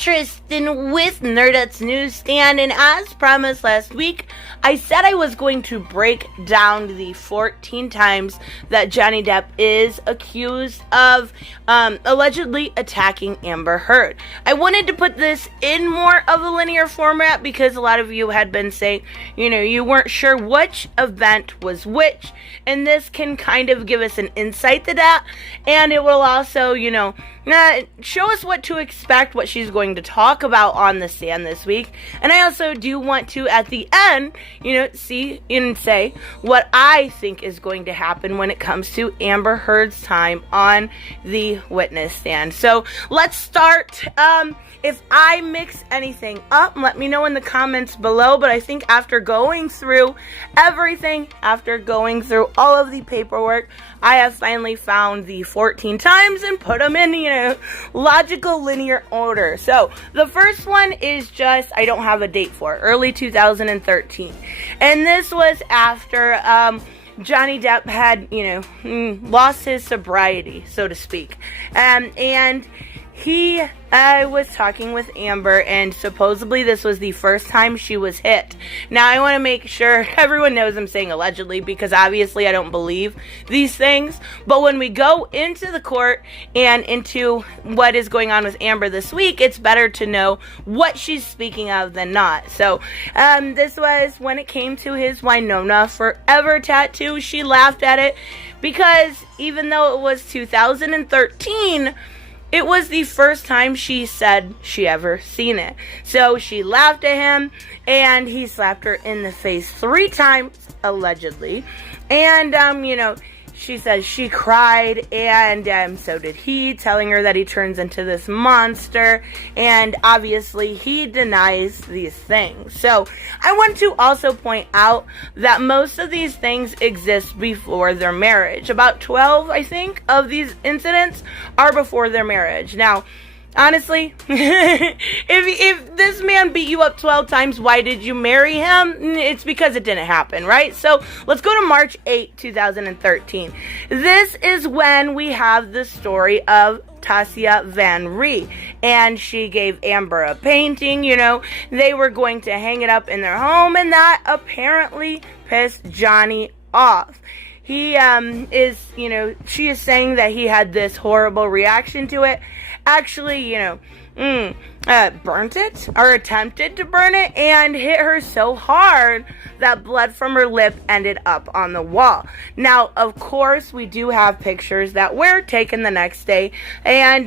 Tristan with Nerdette's Newsstand, and as promised last week, I said I was going to break down the 14 times that Johnny Depp is accused of allegedly attacking Amber Heard. I wanted to put this in more of a linear format because a lot of you had been saying, you weren't sure which event was which, and this can kind of give us an insight to that, and it will also, show us what to expect, what she's going to talk about on the stand this week. And I also do want to, at the end, see and say what I think is going to happen when it comes to Amber Heard's time on the witness stand. So let's start. If I mix anything up, let me know in the comments below. But I think after going through everything, after going through all of the paperwork, I have finally found the 14 times and put them in, logical linear order. So the first one is just, I don't have a date for it, early 2013. And this was after Johnny Depp had, lost his sobriety, so to speak. And he was talking with Amber, and supposedly this was the first time she was hit. Now, I want to make sure everyone knows I'm saying allegedly, because obviously I don't believe these things. But when we go into the court and into what is going on with Amber this week, it's better to know what she's speaking of than not. So, this was when it came to his Winona Forever tattoo. She laughed at it because even though it was 2013, it was the first time she said she ever seen it. So she laughed at him, and he slapped her in the face 3 times, allegedly. And, she says she cried, and so did he, telling her that he turns into this monster, and obviously he denies these things. So I want to also point out that most of these things exist before their marriage. About 12, I think, of these incidents are before their marriage. Now, honestly, if this man beat you up 12 times, why did you marry him? It's because it didn't happen, right? So let's go to March 8, 2013. This is when we have the story of Tasia Van Ree, and she gave Amber a painting. They were going to hang it up in their home, and that apparently pissed Johnny off. He she is saying that he had this horrible reaction to it. Actually, burnt it, or attempted to burn it, and hit her so hard that blood from her lip ended up on the wall. Now, of course, we do have pictures that were taken the next day, and,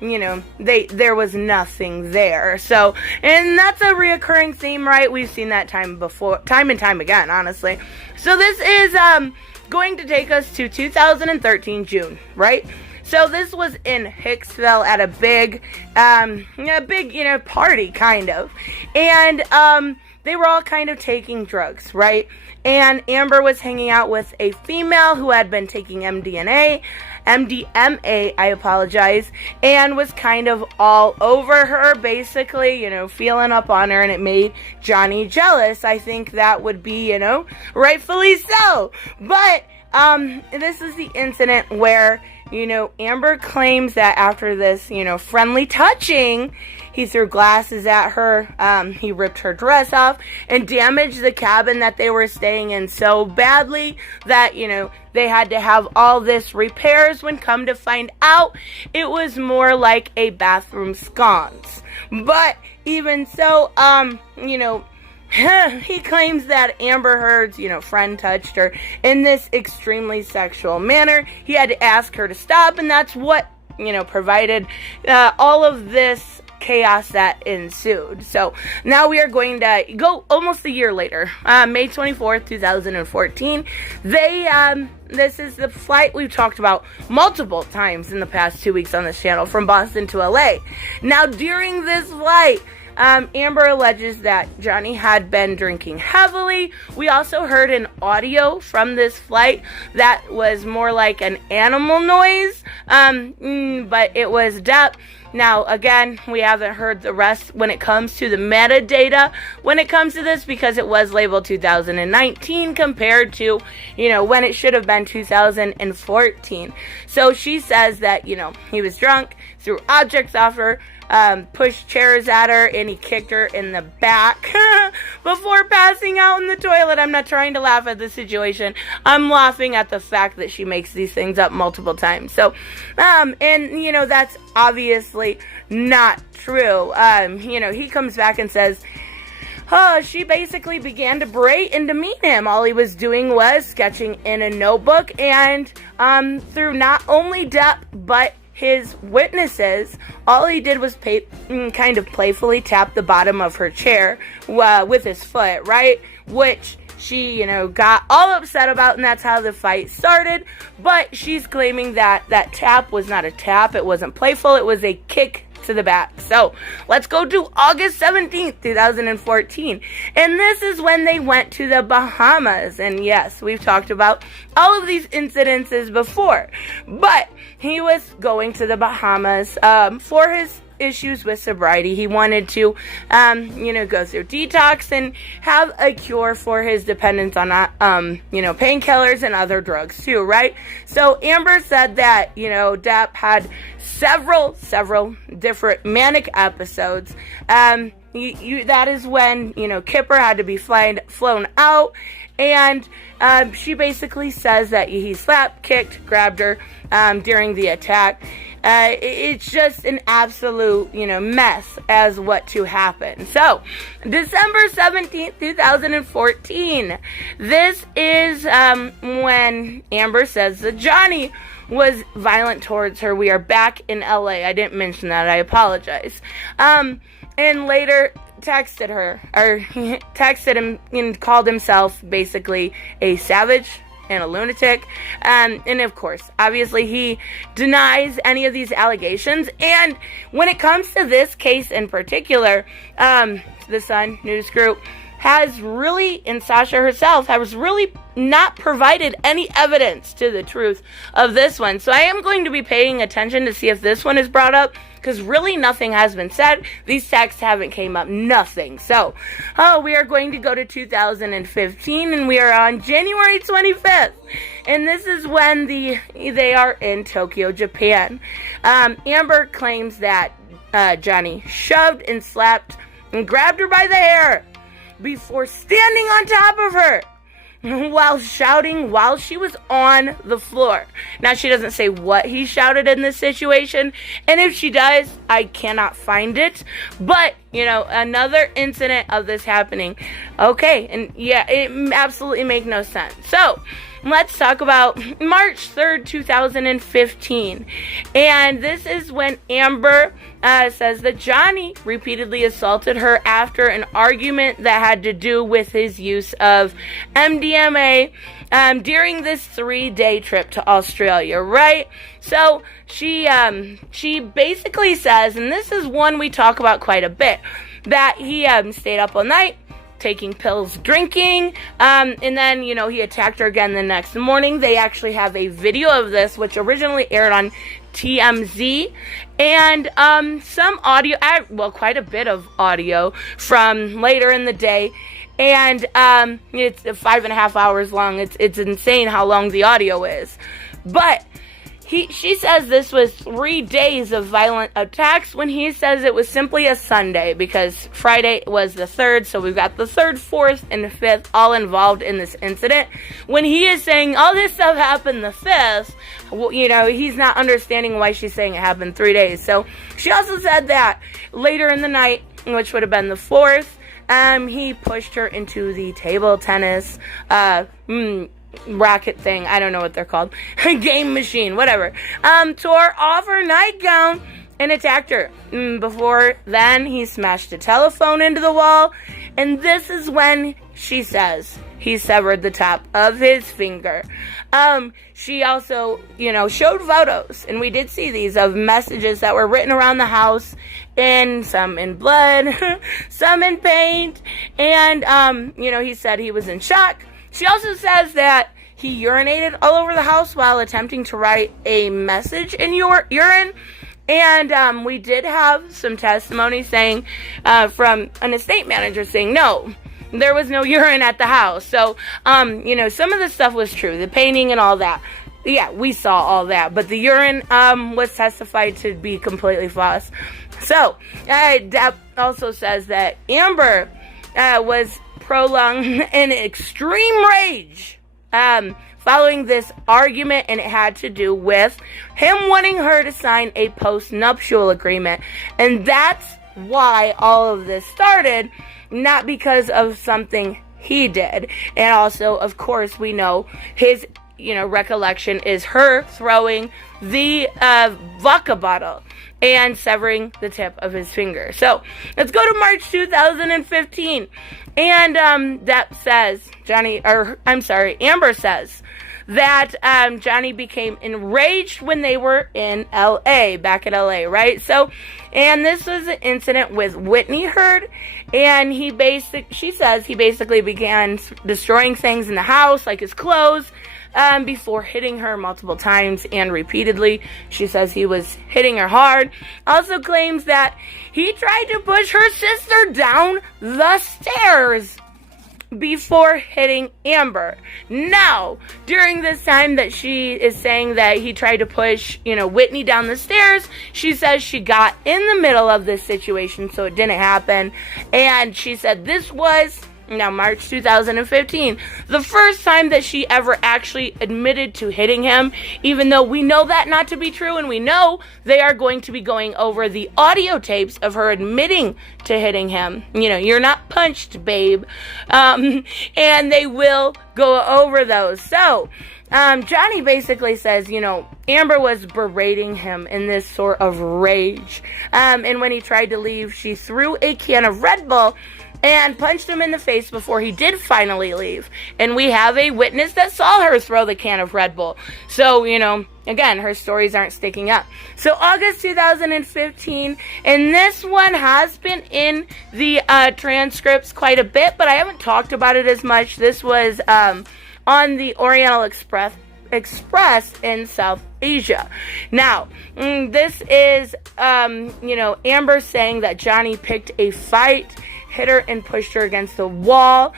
there was nothing there. So, and that's a reoccurring theme, right? We've seen that time and time again, honestly. So this is, going to take us to 2013 June, right? So this was in Hicksville at a big, party, kind of. And, they were all kind of taking drugs, right? And Amber was hanging out with a female who had been taking MDMA, I apologize, and was kind of all over her, basically, feeling up on her, and it made Johnny jealous. I think that would be, rightfully so. But, this is the incident where, Amber claims that after this, friendly touching, he threw glasses at her, he ripped her dress off, and damaged the cabin that they were staying in so badly that, they had to have all this repairs, when come to find out, it was more like a bathroom sconce. But even so, he claims that Amber Heard's, friend touched her in this extremely sexual manner. He had to ask her to stop, and that's what, provided all of this chaos that ensued. So now we are going to go almost a year later, May 24th, 2014. This is the flight we've talked about multiple times in the past 2 weeks on this channel, from Boston to LA. Now, during this flight, Amber alleges that Johnny had been drinking heavily. We also heard an audio from this flight that was more like an animal noise, but it was Depp. Now, again, we haven't heard the rest when it comes to the metadata when it comes to this, because it was labeled 2019 compared to, when it should have been 2014. So she says that, he was drunk, threw objects off her, pushed chairs at her, and he kicked her in the back before passing out in the toilet. I'm not trying to laugh at the situation. I'm laughing at the fact that she makes these things up multiple times. So, and, that's obviously not true. He comes back and says, she basically began to berate and demean him. All he was doing was sketching in a notebook, and through not only Depp, but his witnesses, all he did was kind of playfully tap the bottom of her chair with his foot, right? Which she, got all upset about, and that's how the fight started. But she's claiming that that tap was not a tap. It wasn't playful. It was a kick to the back. So let's go to August 17th, 2014. And this is when they went to the Bahamas. And yes, we've talked about all of these incidences before. But he was going to the Bahamas for his issues with sobriety. He wanted to, go through detox and have a cure for his dependence on, painkillers and other drugs too, right? So Amber said that, Depp had several different manic episodes. That is when, Kipper had to be flown out. And she basically says that he slapped, kicked, grabbed her during the attack. It's just an absolute, mess as what to happen. So, December 17th, 2014. This is when Amber says that Johnny was violent towards her. We are back in LA. I didn't mention that. I apologize. And later texted her, or texted him and called himself basically a savage and a lunatic. And of course, obviously he denies any of these allegations. And when it comes to this case in particular, the Sun News Group has really, and Sasha herself, has really not provided any evidence to the truth of this one. So I am going to be paying attention to see if this one is brought up, because really nothing has been said. These texts haven't came up, nothing. So, we are going to go to 2015, and we are on January 25th. And this is when they are in Tokyo, Japan. Amber claims that Johnny shoved and slapped and grabbed her by the hair before standing on top of her while shouting while she was on the floor. Now, she doesn't say what he shouted in this situation, and if she does, I cannot find it. But, another incident of this happening. Okay, and yeah, it absolutely makes no sense. So, let's talk about March 3rd, 2015. And this is when Amber says that Johnny repeatedly assaulted her after an argument that had to do with his use of MDMA during this 3-day trip to Australia, right? So she basically says, and this is one we talk about quite a bit, that he stayed up all night, taking pills, drinking, and then, he attacked her again the next morning. They actually have a video of this, which originally aired on TMZ, and some audio, quite a bit of audio from later in the day, and it's 5.5 hours long. It's insane how long the audio is, but she says this was 3 days of violent attacks, when he says it was simply a Sunday, because Friday was the 3rd, so we've got the 3rd, 4th, and the 5th all involved in this incident. When he is saying all this stuff happened the 5th, he's not understanding why she's saying it happened 3 days. So she also said that later in the night, which would have been the 4th, he pushed her into the table tennis, racket thing, I don't know what they're called, game machine, whatever, tore off her nightgown and attacked her. Before then, he smashed a telephone into the wall, and this is when she says he severed the top of his finger. She also, showed photos, and we did see these, of messages that were written around the house, and some in blood, some in paint, and, he said he was in shock. She also says that he urinated all over the house while attempting to write a message in urine. And we did have some testimony saying, from an estate manager saying, no, there was no urine at the house. So, some of the stuff was true, the painting and all that. yeah, we saw all that. But the urine was testified to be completely false. So, Depp also says that Amber was prolonged in extreme rage following this argument, and it had to do with him wanting her to sign a post-nuptial agreement. And that's why all of this started, not because of something he did. And also, of course, we know his recollection is her throwing the vodka bottle and severing the tip of his finger. So let's go to March 2015, and Depp says Amber says that Johnny became enraged when they were in LA, back in LA, right? So, and this was an incident with Whitney Heard, and she says he basically began destroying things in the house, like his clothes, before hitting her multiple times and repeatedly. She says he was hitting her hard. Also claims that he tried to push her sister down the stairs before hitting Amber. Now, during this time that she is saying that he tried to push, Whitney down the stairs, she says she got in the middle of this situation, so it didn't happen. And she said this was, now March 2015, the first time that she ever actually admitted to hitting him, even though we know that not to be true, and we know they are going to be going over the audio tapes of her admitting to hitting him. You're not punched, babe. And they will go over those. So, Johnny basically says, Amber was berating him in this sort of rage. And when he tried to leave, she threw a can of Red Bull and punched him in the face before he did finally leave. And we have a witness that saw her throw the can of Red Bull. So, again, her stories aren't sticking up. So, August 2015, and this one has been in the transcripts quite a bit, but I haven't talked about it as much. This was on the Oriental Express in South Asia. Now, this is, Amber saying that Johnny picked a fight, hit her and pushed her against the wall,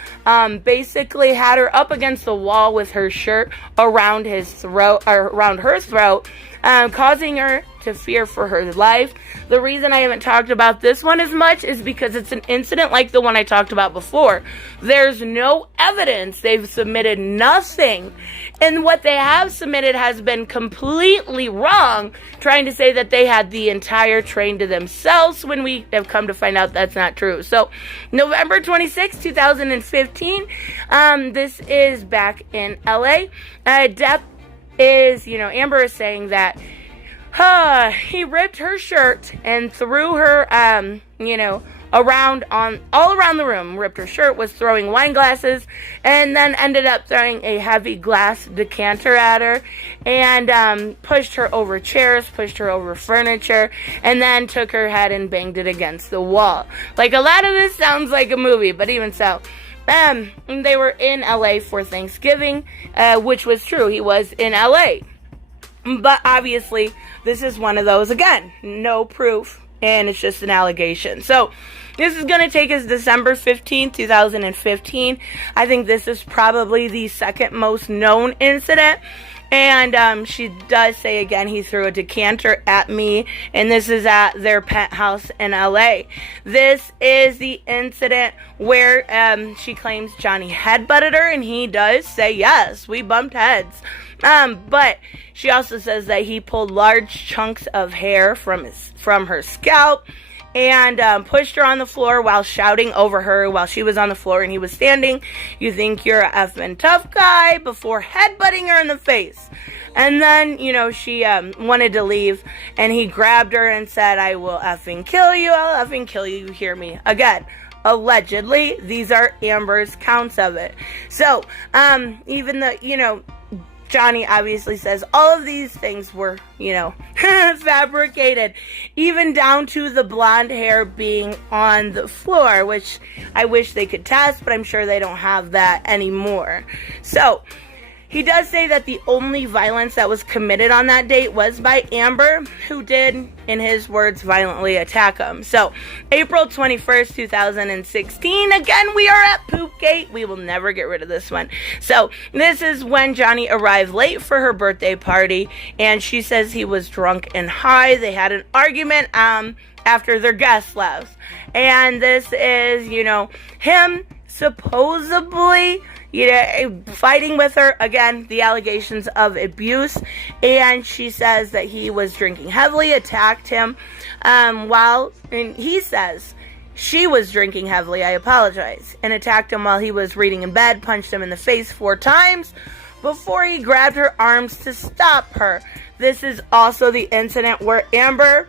basically had her up against the wall with her shirt around her throat, causing her to fear for her life. The reason I haven't talked about this one as much is because it's an incident like the one I talked about before. There's no evidence. They've submitted nothing. And what they have submitted has been completely wrong, trying to say that they had the entire train to themselves when we have come to find out that's not true. So, November 26, 2015, this is back in LA. Depp is, Amber is saying that he ripped her shirt and threw her, all around the room, ripped her shirt, was throwing wine glasses, and then ended up throwing a heavy glass decanter at her, and pushed her over chairs, pushed her over furniture, and then took her head and banged it against the wall. Like, a lot of this sounds like a movie, but even so. They were in LA for Thanksgiving, which was true. He was in LA. But obviously, this is one of those, again, no proof, and it's just an allegation. So, this is going to take us December 15, 2015. I think this is probably the second most known incident. And she does say again, he threw a decanter at me, and this is at their penthouse in LA. This is the incident where she claims Johnny headbutted her, and he does say, yes, we bumped heads. But she also says that he pulled large chunks of hair from her scalp and pushed her on the floor while shouting over her while she was on the floor and he was standing. You think you're a effing tough guy, before headbutting her in the face. And then, she wanted to leave, and he grabbed her and said, I will effing kill you, I'll effing kill you, hear me. Again, allegedly, these are Amber's counts of it. So, even though, Johnny obviously says all of these things were, fabricated, even down to the blonde hair being on the floor, which I wish they could test, but I'm sure they don't have that anymore. So, he does say that the only violence that was committed on that date was by Amber, who did, in his words, violently attack him. So, April 21st, 2016. Again, we are at Poopgate. We will never get rid of this one. So, this is when Johnny arrived late for her birthday party, and she says he was drunk and high. They had an argument after their guest left. And this is, him supposedly, fighting with her. Again, the allegations of abuse. And she says that he was drinking heavily, attacked him and he says she was drinking heavily, I apologize, and attacked him while he was reading in bed, punched him in the face 4 times before he grabbed her arms to stop her. This is also the incident where Amber,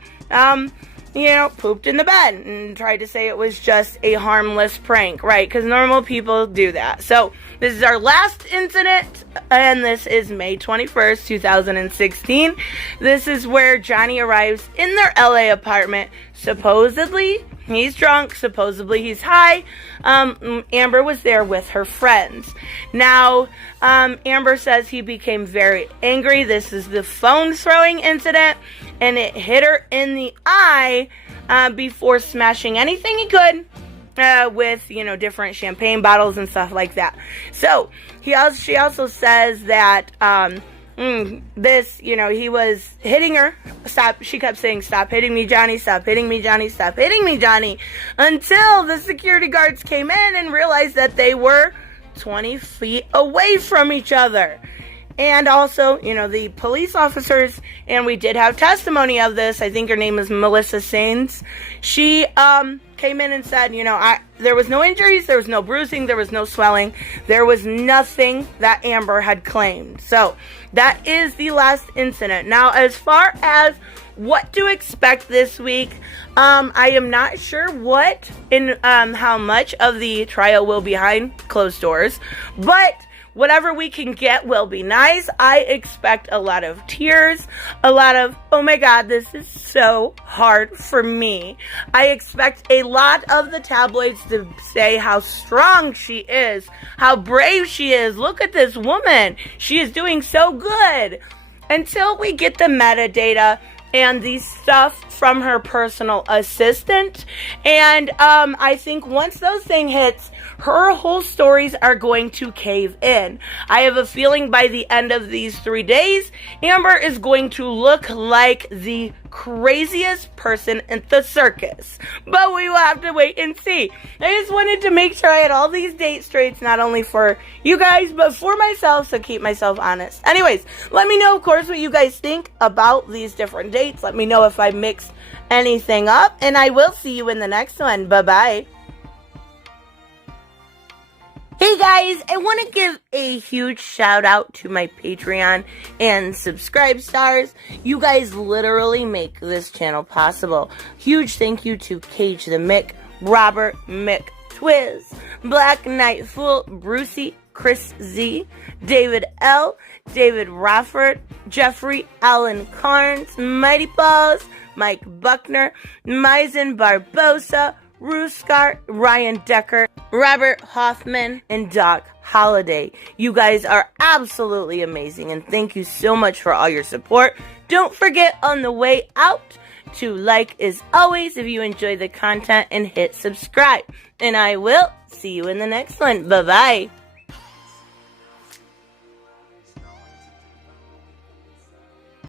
pooped in the bed and tried to say it was just a harmless prank, right? Because normal people do that. So, this is our last incident, and this is May 21st, 2016. This is where Johnny arrives in their LA apartment. Supposedly, he's drunk. Supposedly, he's high. Amber was there with her friends. Now, Amber says he became very angry. This is the phone throwing incident, and it hit her in the eye before smashing anything he could with, different champagne bottles and stuff like that. So, she also says that he was hitting her. She kept saying, "Stop hitting me, Johnny, stop hitting me, Johnny, stop hitting me, Johnny," until the security guards came in and realized that they were 20 feet away from each other. And also, the police officers, and we did have testimony of this. I think her name is Melissa Saenz. She came in and said, there was no injuries, there was no bruising, there was no swelling. There was nothing that Amber had claimed. So, that is the last incident. Now, as far as what to expect this week, I am not sure what and how much of the trial will be behind closed doors, but whatever we can get will be nice. I expect a lot of tears, a lot of, oh my god, this is so hard for me. I expect a lot of the tabloids to say how strong she is, how brave she is. Look at this woman. She is doing so good. Until we get the metadata and the stuff from her personal assistant. And I think once those things hits, her whole stories are going to cave in. I have a feeling by the end of these 3 days, Amber is going to look like the craziest person in the circus. But we will have to wait and see. I just wanted to make sure I had all these date straights, not only for you guys, but for myself, so keep myself honest. Anyways, let me know, of course, what you guys think about these different dates. Let me know if I mixed anything up, and I will see you in the next one. Bye-bye. Hey guys, I want to give a huge shout out to my Patreon and subscribe stars. You guys literally make this channel possible. Huge thank you to Cage the Mick, Robert Mick Twiz, Black Knight Fool, Brucey, Chris Z, David L, David Rafford, Jeffrey Allen Carnes, Mighty Balls, Mike Buckner, Maizen Barbosa, Ruskart, Ryan Decker, Robert Hoffman, and Doc Holliday. You guys are absolutely amazing, and thank you so much for all your support. Don't forget on the way out to like as always if you enjoy the content and hit subscribe. And I will see you in the next one. Bye-bye.